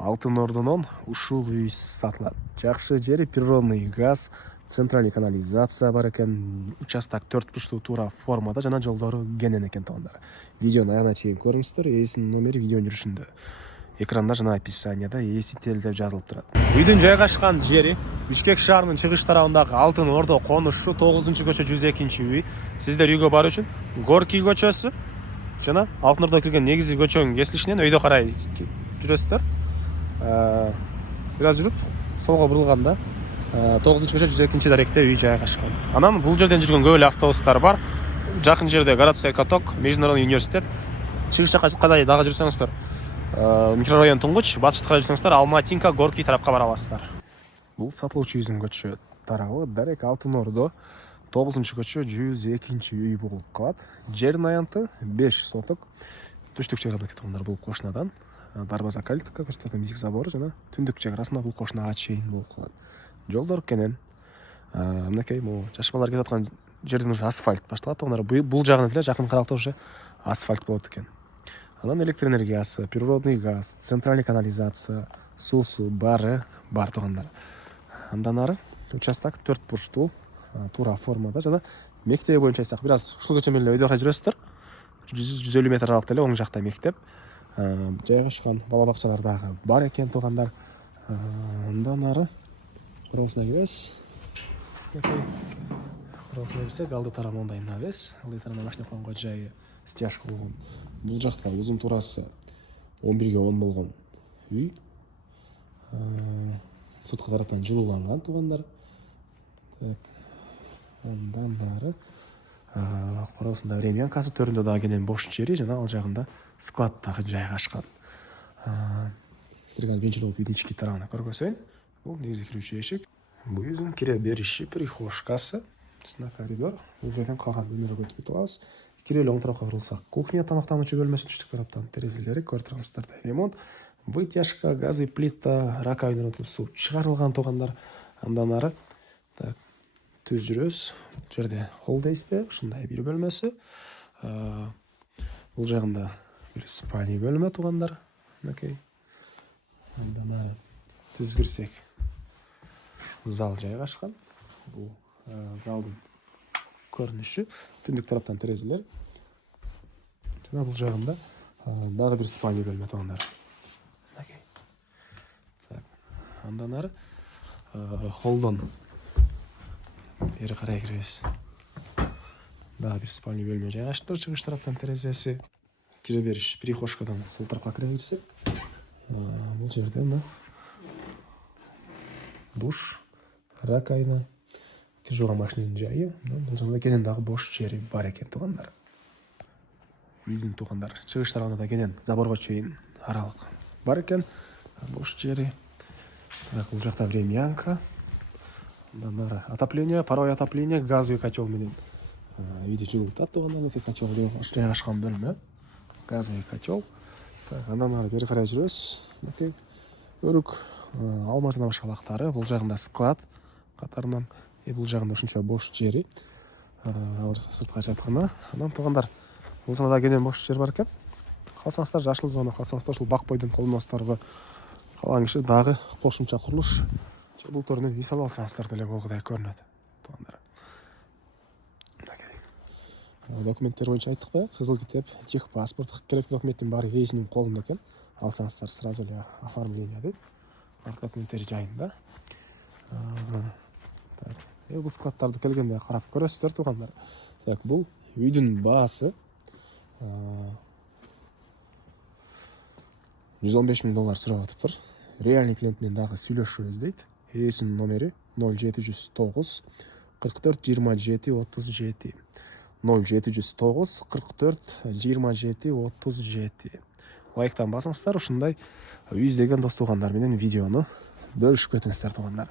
Алтын Ордонон ушул үй сатылат. Жакшы жери природный газ, центральный канализация бар экен. Участок 4 бурчтуу туура формада жана жолдору кенен экен туугандар. Видеону аягына чейин көрүңүздөр. Ээсинин номери видеонун жүрүшүндө. Экранда жана описанияда ээси тел деп жазылып турат. Үйдүн жайгашкан жери Бишкек шаарынын чыгыш тарабындагы Алтын Ордо конушу 9-көчө 102-үй. Сиздер үйгө баруу үчүн Горький көчөсү жана Алтын Ордо кирген негизги көчөнүн кесилишинен өйдө карай жүрөсүздөр. Бираз жүрүп солго бурулганда 9-көчө 102 даректе үй жайгашкан. Анан бул жерден жүргөн көп эле автобустар бар. Жакын жерде городской каток, Международный университет. Чыгыш жакка кадай дагы жүрсөңүздөр, микрорайон Туңгуч, батышты карай жүрсөңүздөр Алматинка, Горький тарапка бара аласыздар. Бул сатылуучу үйдүн көчө тарабы дарек Алтын Ордо 9-көчө 102 үй болуп калат. Жердин аянты 5 соток. Түштүк чегара туугандар бул кошунадан. Дарбаза калитка, көчтөрдө мизик забору жана түндүк чегарасында бул кошунага чейин болуп калат. Жолдор кенен. Мынакей могу чачмалар кетип аткан жерден уже асфальт башталат туугандар. Бул жагын эле жакын каракта уже асфальт болот экен. Анан электр энергиясы, природный газ, центральный канализация, суусу баары бар туугандар. Андан ары участок 4 бурчтуу туура формада жана мектеби боюнча айтсак, бираз ушул көчө менен өйдө жүрөсүздөр. 150 метр аралыкта эле оң жакта мектеп жайгашкан, бала бакчалар дагы бар экен туугандар. Андан ары коросуна киребиз. Коросуна кирсек, алды тарабы мындай навес, алды тарабына машина койгонго жайы, стяжка болгон. Бул жакта узун туурасы 11-ге 10 болгон үй. Сырткы тараптан жылууланган туугандар. Андан ары коросунда времянкасы, төрүндө дагы кенен бош жери жана ал жагында склад дагы жайгашкан. Сиздерге биринчи болуп үйдүн ички тарабына көргөзөйүн. Бул негизги кирүүчү эшик. Бул үйдүн кире бериши, прихожкасы, жана коридор. Бул жерден калган бөлмөлөргө өтүп атабыз. Кире эле оң тарапка бурулсак, кухня, тамактануучу бөлмөсү, түштүк тараптан терезелери, көрүп турасыздар, ремонт, вытяжка, газовый плита, раковина утуп суу чыгарылган туугандар. Андан ары түз жүрөбүз. Бул жерде холл дейсизби? Ушундай бир бөлмөсү. Бул жагында бир спальный бөлмө туугандар. Мынакей. Андан ары түз кирсек, зал жайгашкан. Бул залдын көрүнүшү, түндүк тараптан терезелер. Жана бул жагында дагы бир спальный бөлмө туугандар. Мынакей. Андан ары холлдон бери карай киребиз. Дагы бир спальный бөлмө жайгаштыр, чыгыш тараптан терезеси. Кире бериш прихожкадан сол тарапка кире берсек, бул жерде душ, раковина, кир жууган машинанын жайы. Бул жагында кенен дагы бош жери бар экен туугандар. Үйдүн туугандар чыгыш тарабында да кенен заборго чейин аралык бар экен, бош жери. Бул жакта времянка. Андан ары отопление, паровой отопление, газовый котел менен үйдү жылытат туугандар. Котел жайгашкан бөлмө, газовый котел. Андан ары бери карай жүрөбүз. Мынакей өрүк, алма жана башка бактары. Бул жагында склад катарынан, бул жагында ушунча бош жери. Ал сырткы жатканы. Анан туугандар, бул жагында да кенен бош жер бар экен. Калсаңыздар жашыл зона, калсаңыздар ушул бак бойдон колдоносуздарбы, калган киши дагы кошумча курулуш же бул төрүнөн үй салып алсаңыздар деле болгудай көрүнөт туугандар. Документтер боюнча айттыкпы? Кызыл китеп, техпаспорт, керектүү документтин баары ээсинин колунда экен. Алсаңыздар сразу эле оформление дейт. Бардык документтери жайында. Бул складдарды келгенде карап көрөсүздөр туугандар. Бул үйдүн баасы $115,000 сурап атыптыр. Реальный клиент менен дагы сүйлөшүбүз дейт. Ээсинин номери 0709 44 27 37. 0709 44 27 37. Лайктан басыңыздар, ушундай үй издеген дос туугандар менен видеону бөлүшүп кетиңиздер туугандар.